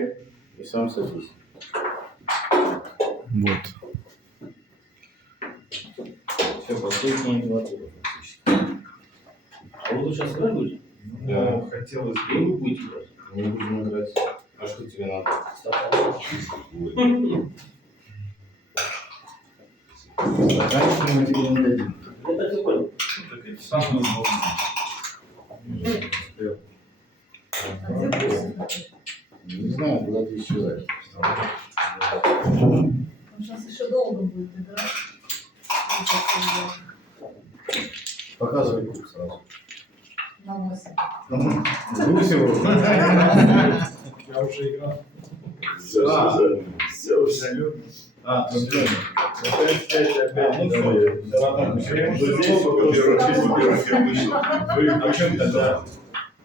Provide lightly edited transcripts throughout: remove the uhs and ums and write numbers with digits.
Окей. И сам садись. Вот. Все, последние 2 тура фактически. А вы тут сейчас играть будете? Да, хотелось И бы. вы будете играть? Мы будем играть. А что тебе надо? Стаканчики мы тебе не дадим. Это прикольно. Так это самое главное. Не знаю, куда ты исчезаешь. Он сейчас еще долго будет играть. Показывай круг сразу. На 8. Гусеву. Я уже играл. Все уже. А, ты все. Ну все, все равно. А чем тогда?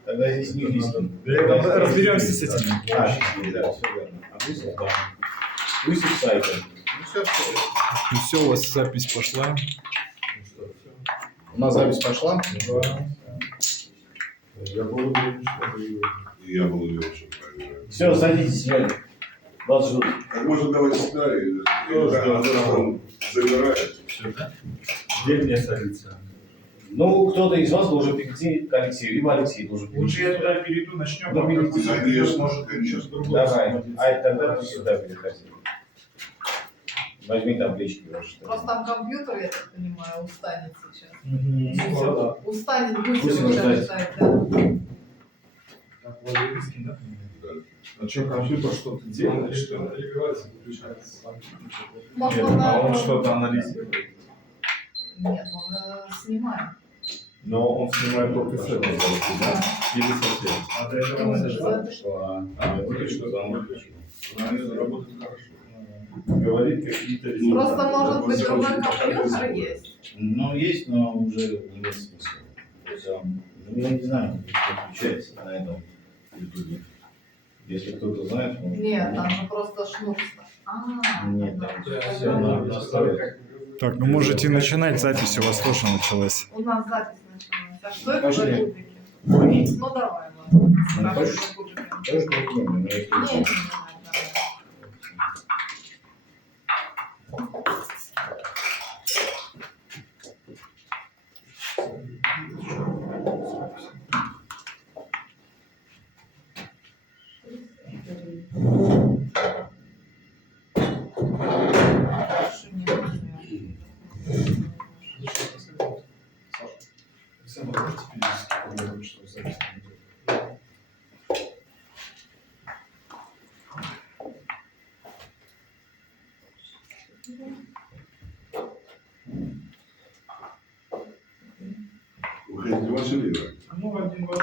Тогда здесь не рискнем. Разберемся с этим. Да, все верно. А Гусев, да. Гусев сайта. Ну все, все. Ну все, у вас запись пошла. У нас запись пошла? Да. Я был уверен, что вы... Я был уверен, что правильно. Все, садитесь, Яля. Вас ждут. Так может давайте сюда и забирает. Все, да? Где мне садиться? Ну, кто-то из вас должен перейти к Алексею, либо Алексей должен перейти. Лучше я туда перейду, начнем. Ну, потом перейти. пусть Конечно, может, конечно. с другой Давай. стороны. А тогда ты сюда переходи. Возьми таблички ваши. Просто там компьютер, я так понимаю, устанет сейчас. Ну, ладно. Устанет, Пусть будет его ждать. ждать, да. Так, Владимирский, да? Да. А что, компьютер что-то делает, что ли? Перегревается, выключается. Может, Нет, он, а он что-то анализирует. Нет, он снимает. Но он снимает только с этого записи, да? Или совсем? А до этого Ну, нажала? это А, выключил, да, выключил. Она работает хорошо. Говорит какие-то результаты. Просто, может быть, другой компьютер есть. Ну, есть, но уже не имеет смысла. То есть, ну, я не знаю, как включается на этом ютубе. Если кто-то знает, он... Нет, там же просто шнур. Нет, там Да, все настроено. Так, ну можете начинать, запись у вас тоже началась. У нас запись началась. А что это Пошли. за кубики? Ой, Ну давай, ладно. Ну, Скажи, точно? что кубики. тоже прикольно, но если... Не, не, не, давай. Больше не возьмем. Всем можете периодически, что запись не идет. Вы хотите ваш или играть? Ну, один ваш.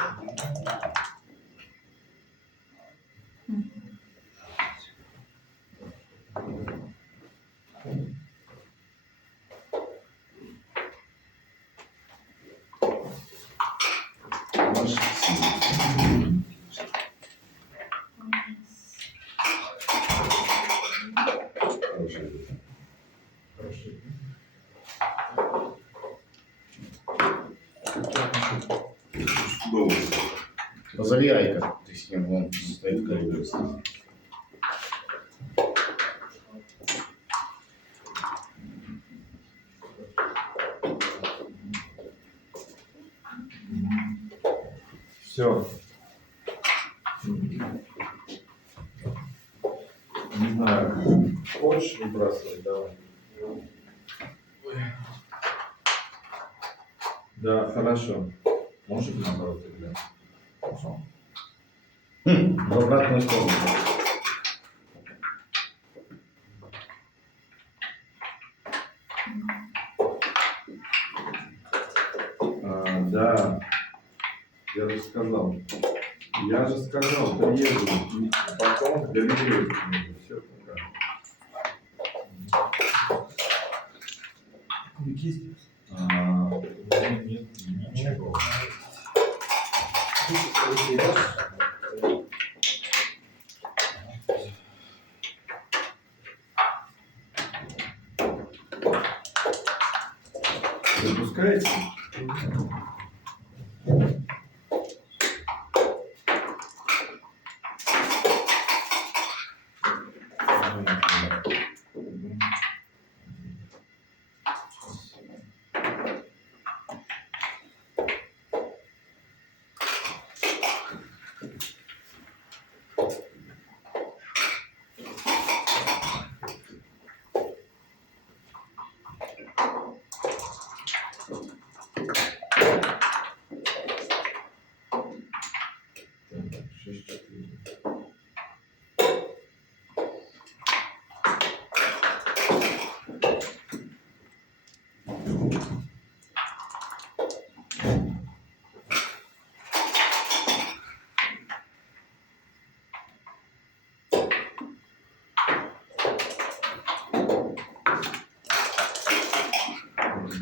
Ваш сильный. Хорошая игра. Дома. Позови Айка, ты с ним, он стоит в коридоре. Все. Не знаю. Хочешь выбрасывать? Давай. Да, хорошо. Может наоборот играть. В обратную сторону. Да. Я же сказал. Я же сказал, доеду. И потом доверю. Все пока. Есть? Нет, ничего. Запускаете?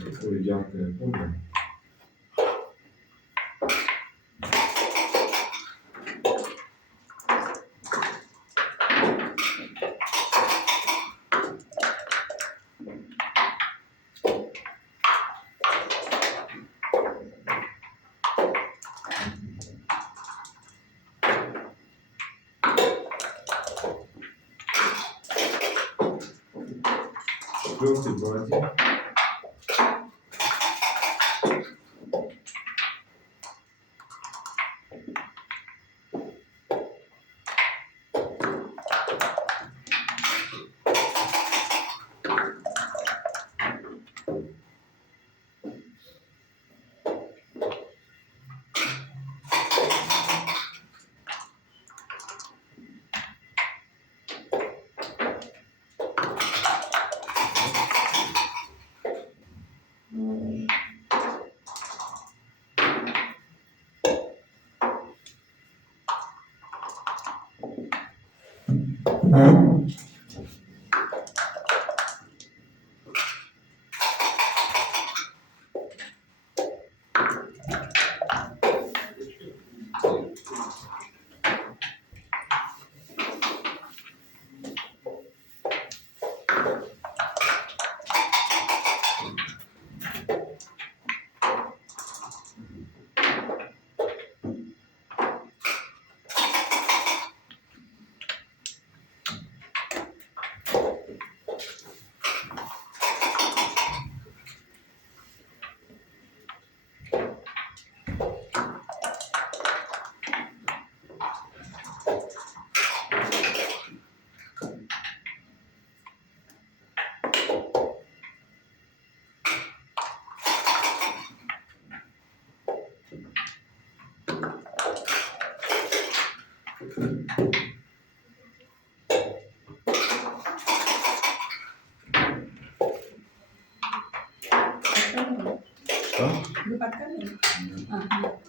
Такое яркое поле. Четвертый бороде. Что? Вы подкалывали? Ага.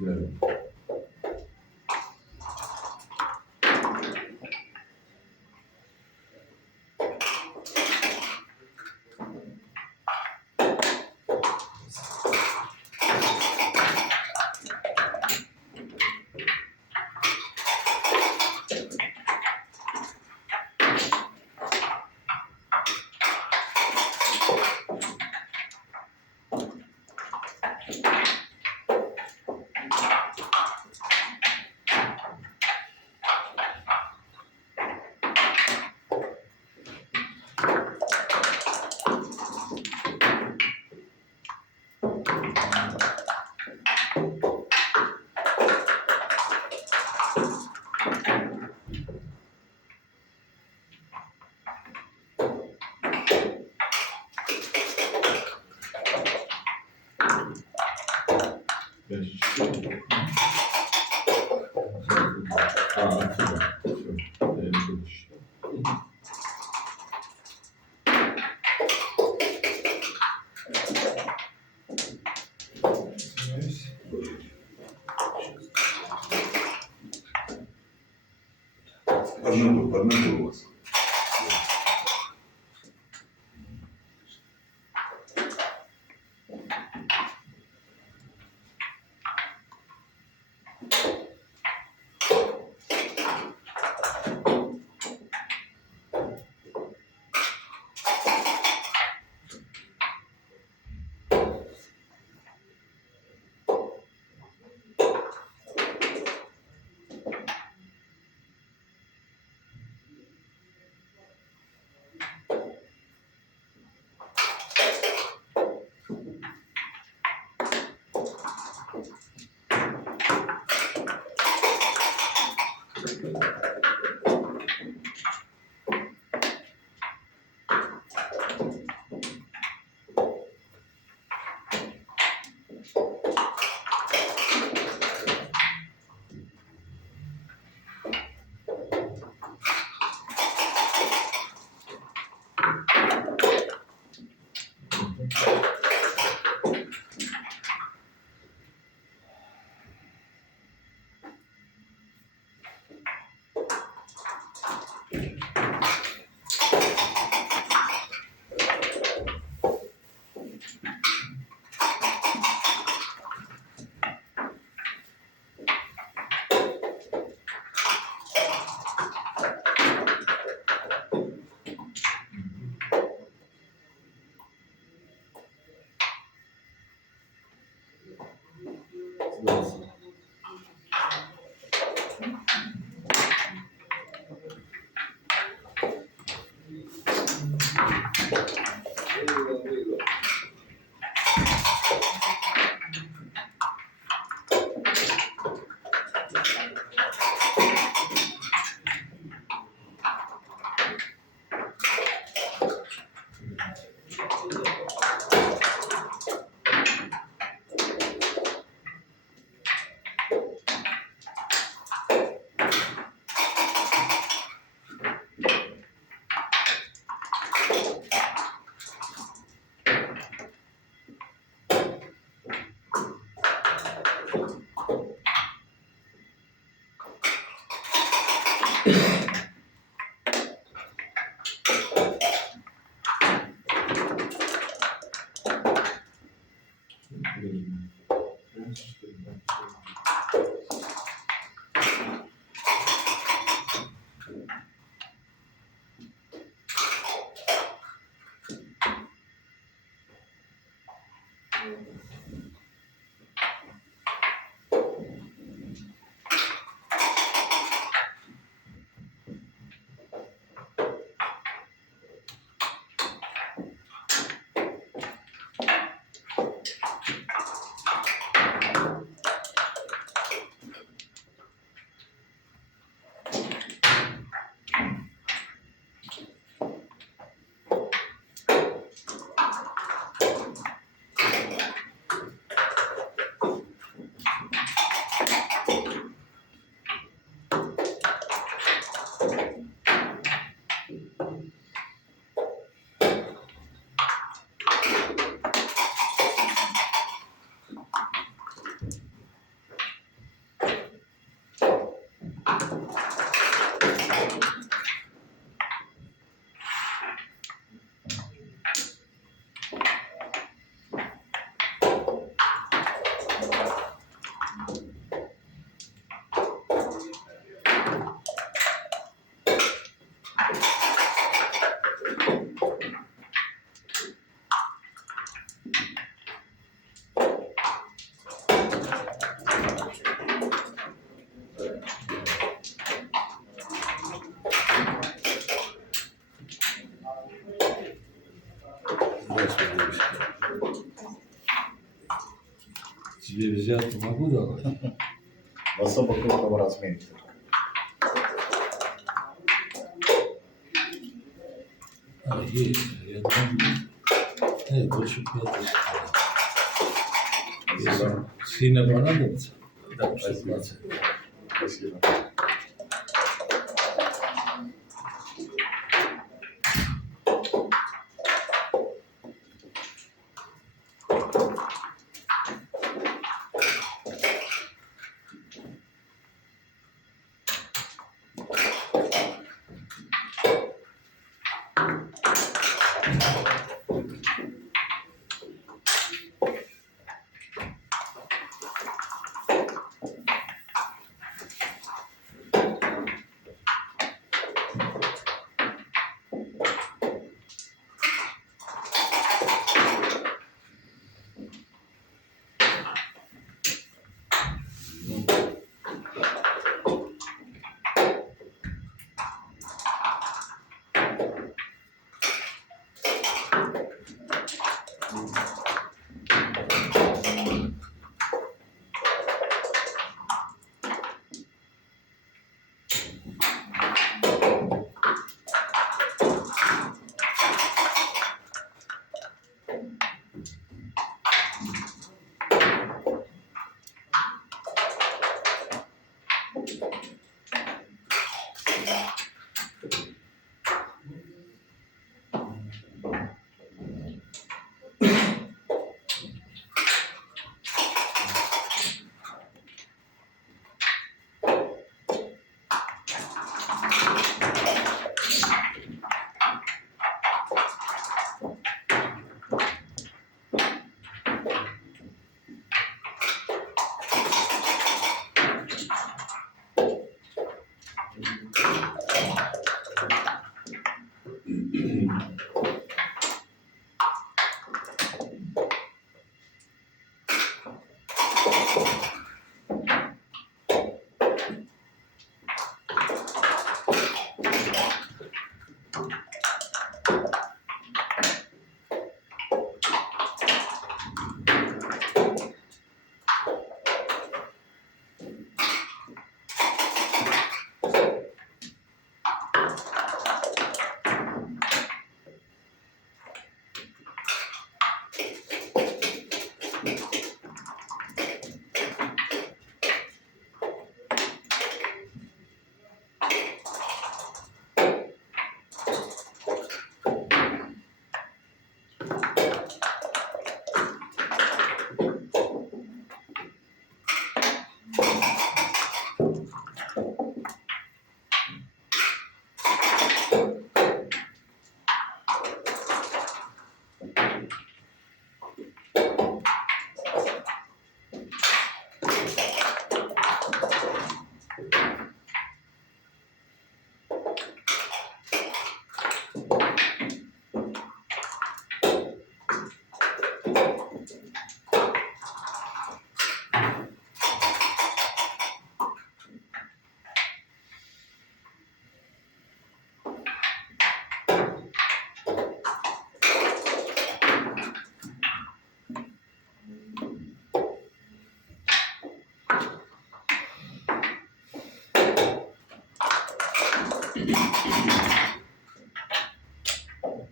взяли. Отсюда. Все. Я не буду считать. Извиняюсь. Одного у вас. Тебе взятку могу давать? В особо крупном размере. Есть, я думаю. Больше 5000. Спасибо. Сильно понадобится? Да, 16. Спасибо.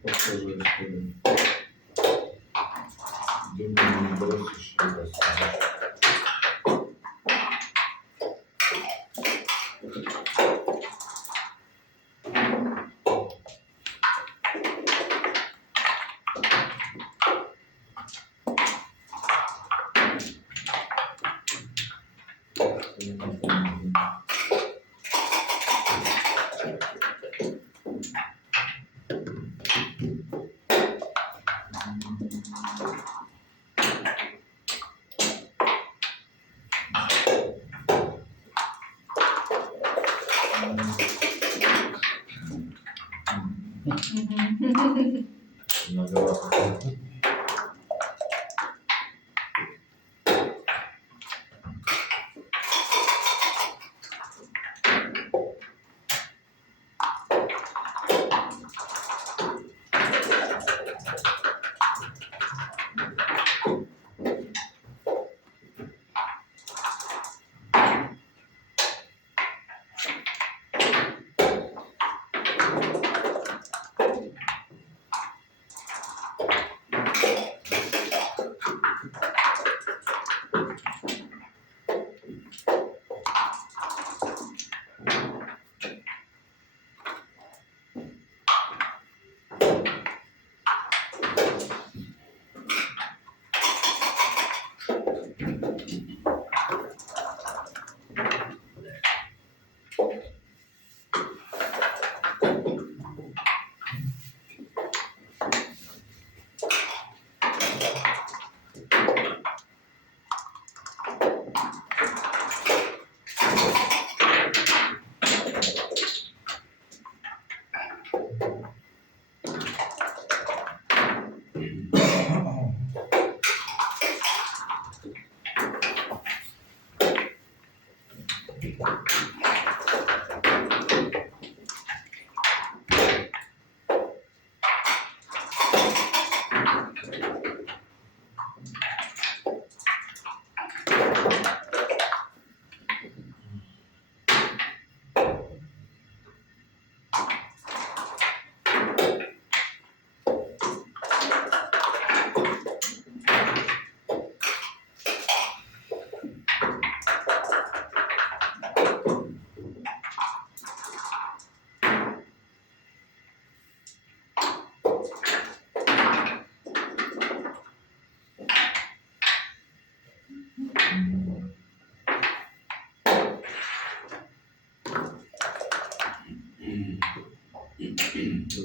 Похоже, что думаю, не бросишь его. Многовато.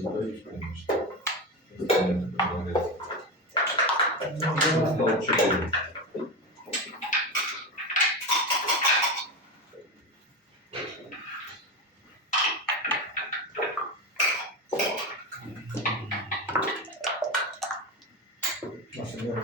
Сдаешь, конечно. Остальные, как говорится. Стал 4. Наша вера.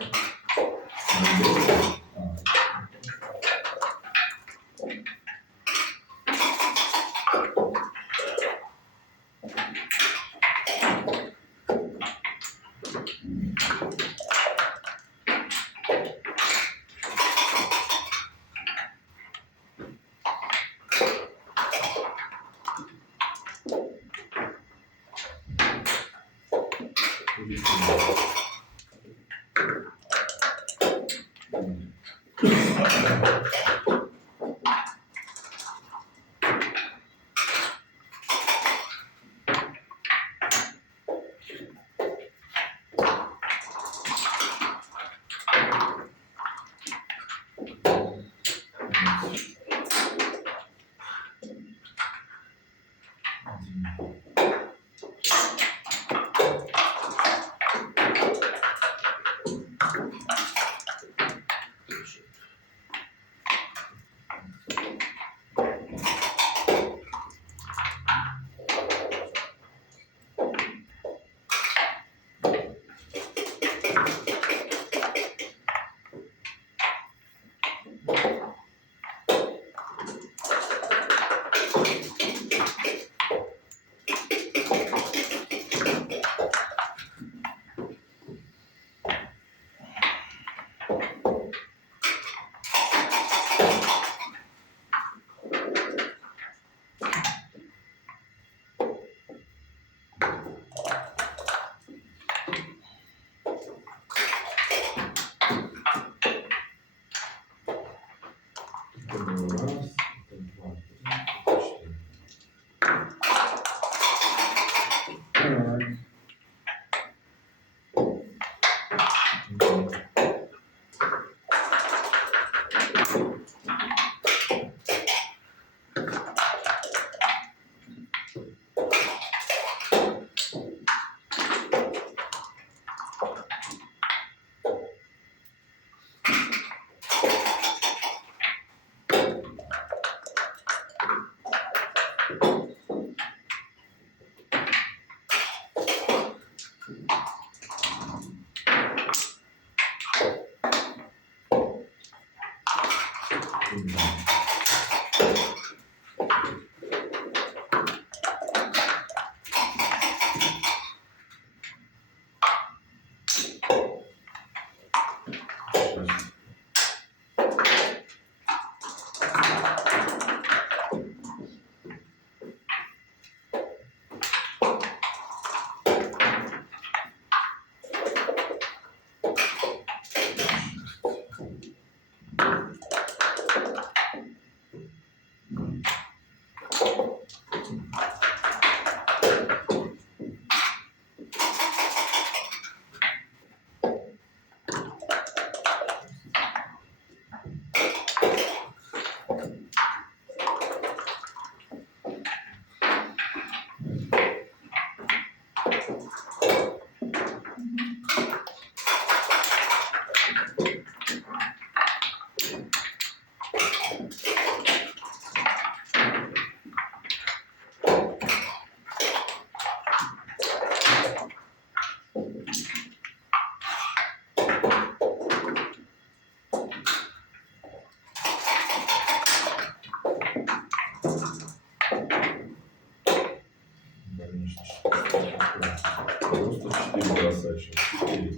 Просто 4 бросаешь. 4.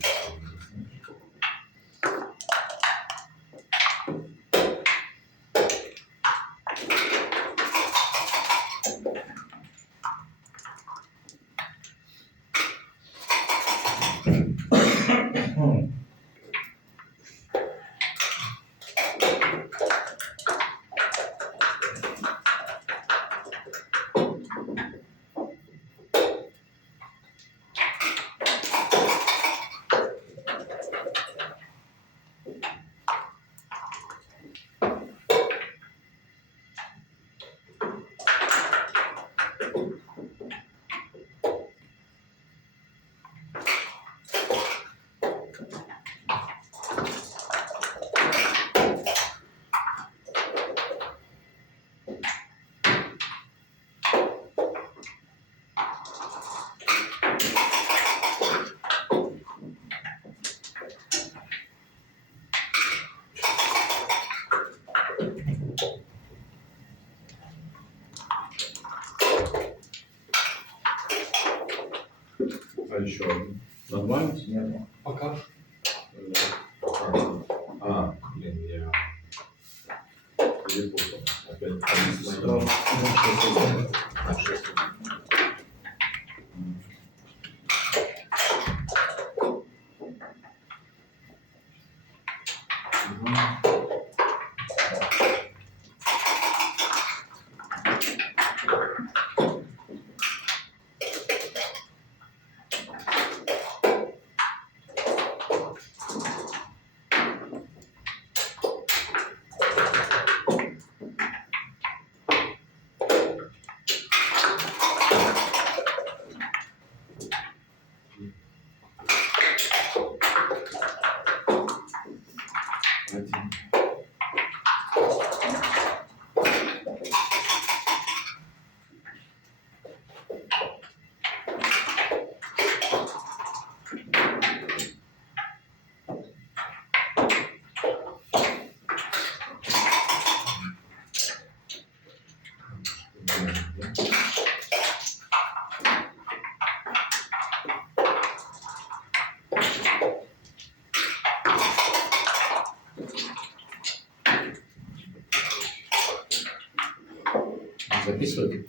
А еще один. Нормально? Нет. Пока. Блин, я перепутал. Опять Что? на 6. Один. Записывать?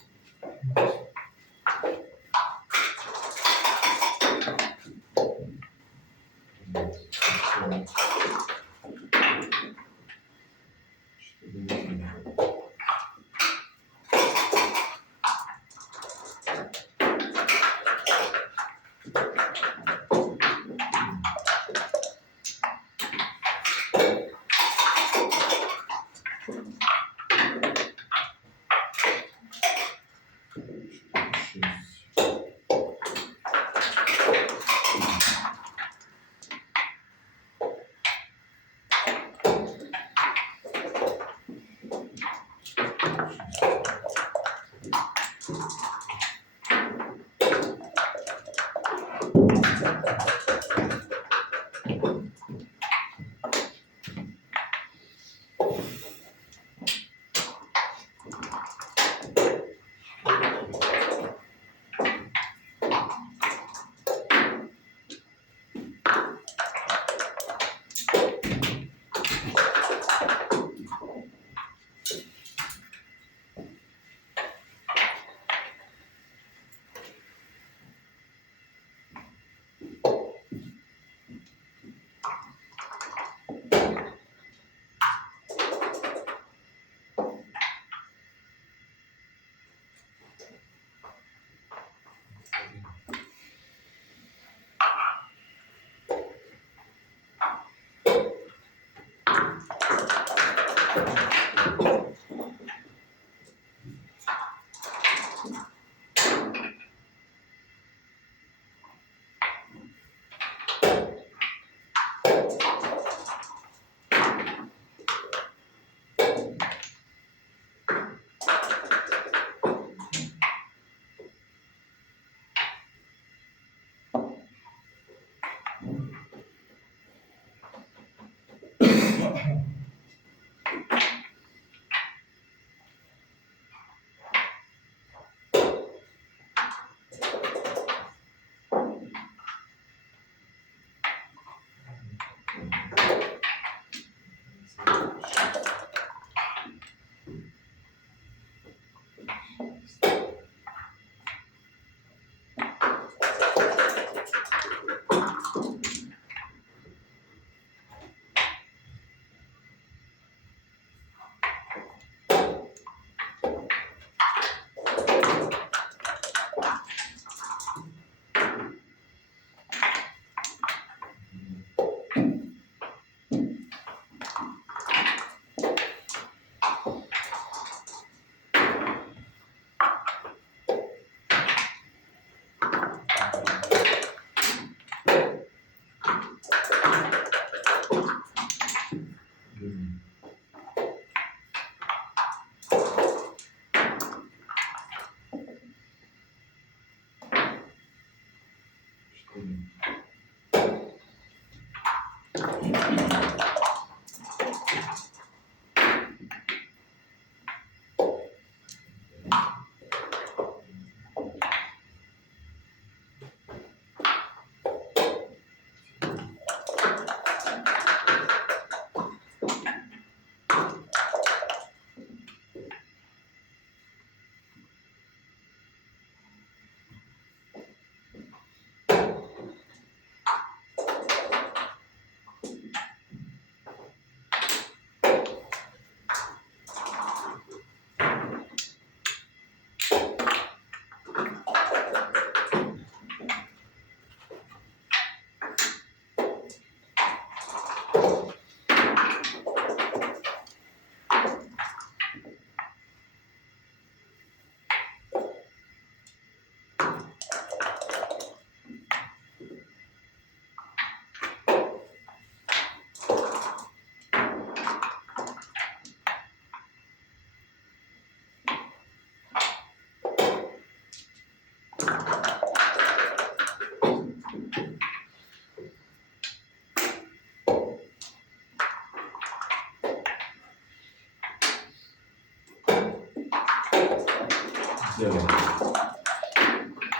Сели.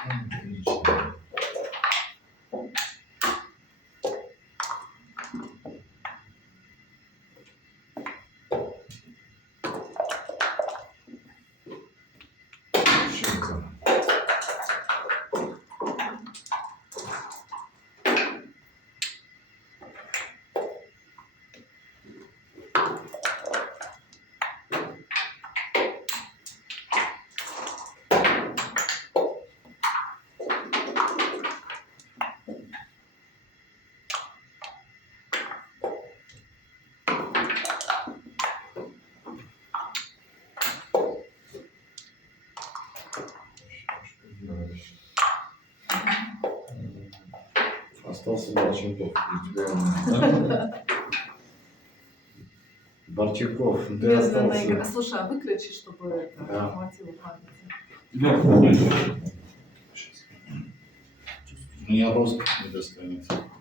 Отлично. Ошибка. Остался Борченков. Борченков, ты Медленная игра. остался. Слушай, а выключи, чтобы это Да. хватило памяти. У меня рост не достанется.